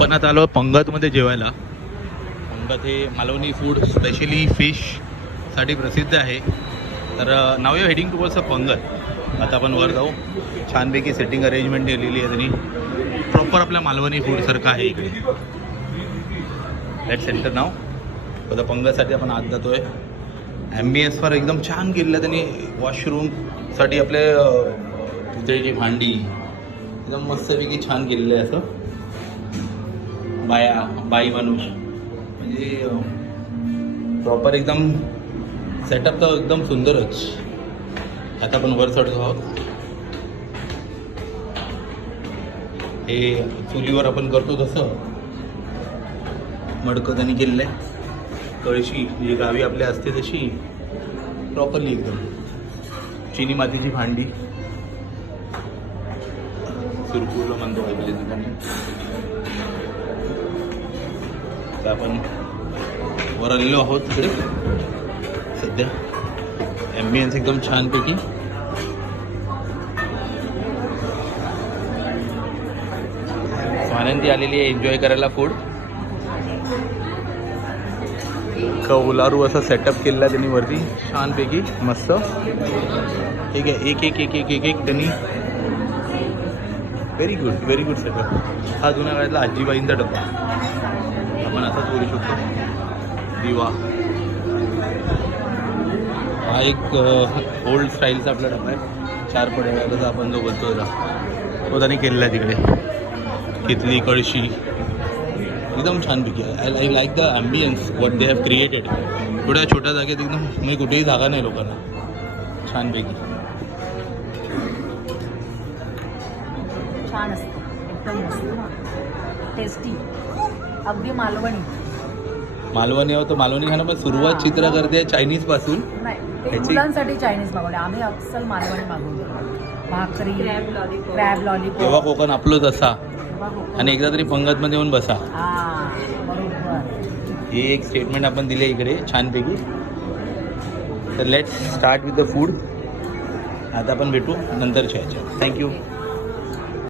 आपण आता आलो पंगतमध्ये जेवायला. पंगत हे मालवणी फूड स्पेशली फिशसाठी प्रसिद्ध आहे. तर नाव you heading towards a Pangat. आता आपण वर जाऊ. छानपैकी सेटिंग अरेंजमेंट केलेली आहे त्यांनी. प्रॉपर आपल्या मालवणी फूडसारखं आहे इकडे. लेट सेंटर नाव आता पंगतसाठी आपण आत जातोय. ॲम्बियन्स फार एकदम छान केलेलं आहे त्यांनी. वॉशरूमसाठी आपले अं, भांडी. एकदम मस्तपैकी छान केलेलं आहे असं. बाया बाई माणूस. म्हणजे प्रॉपर एकदम सेटअप तर एकदम सुंदरच. आता आपण वर चढतो आहोत. हे चुलीवर आपण करतो तसं. मडकं त्यांनी केलेलं आहे. कळशी जी गावी आपल्या असते तशी. प्रॉपरली एकदम. चिनी मातीची भांडी. सुरकुलं म्हणतो ऐकले ठिकाणी आता आपण वर आलेलो आहोत तिकडे सध्या ॲम्बियन्स एकदम छानपैकी. आनंदी आलेली आहे एन्जॉय करायला फूड कौलारू असं सेटअप केलेला त्यांनी वरती छानपैकी मस्त. ठीक आहे एक एक एक एक एक एक त्यांनी. Very good very good setup हा जुन्या काळातला आजीबाईंचा डब्बा. आपण असाच बोलू शकतो. दिवा. हा एक ओल्ड स्टाईलचा आपला डब्बा आहे. चार पड्याचा आपण जो बोलतो तो त्यांनी केलेला आहे तिकडे. कितली कळशी. एकदम छानपैकी I I like the ambience what they have created थोड्या छोट्या जागेत एकदम म्हणजे कुठेही जागा नाही लोकांना. छानपैकी. छान असतं. एकदम टेस्टी अगदी मालवणी. मालवणी आहो तर मालवणी खाणं पण सुरुवात चित्र करते चायनीजपासून. नाही मुलांसाठी चायनीज मागवले. आम्ही अक्सर मालवणी मागवतो भाकरी क्रॅब लॉलीपॉप तेव्हा कोकण आपलंच असा. आणि एकदा तरी पंगतमध्ये येऊन बसा. हा एक स्टेटमेंट आपण दिली आहे इकडे छानपैकी. तर let's start with the food आता आपण भेटू नंतरच्या ह्याच्यात. थँक्यू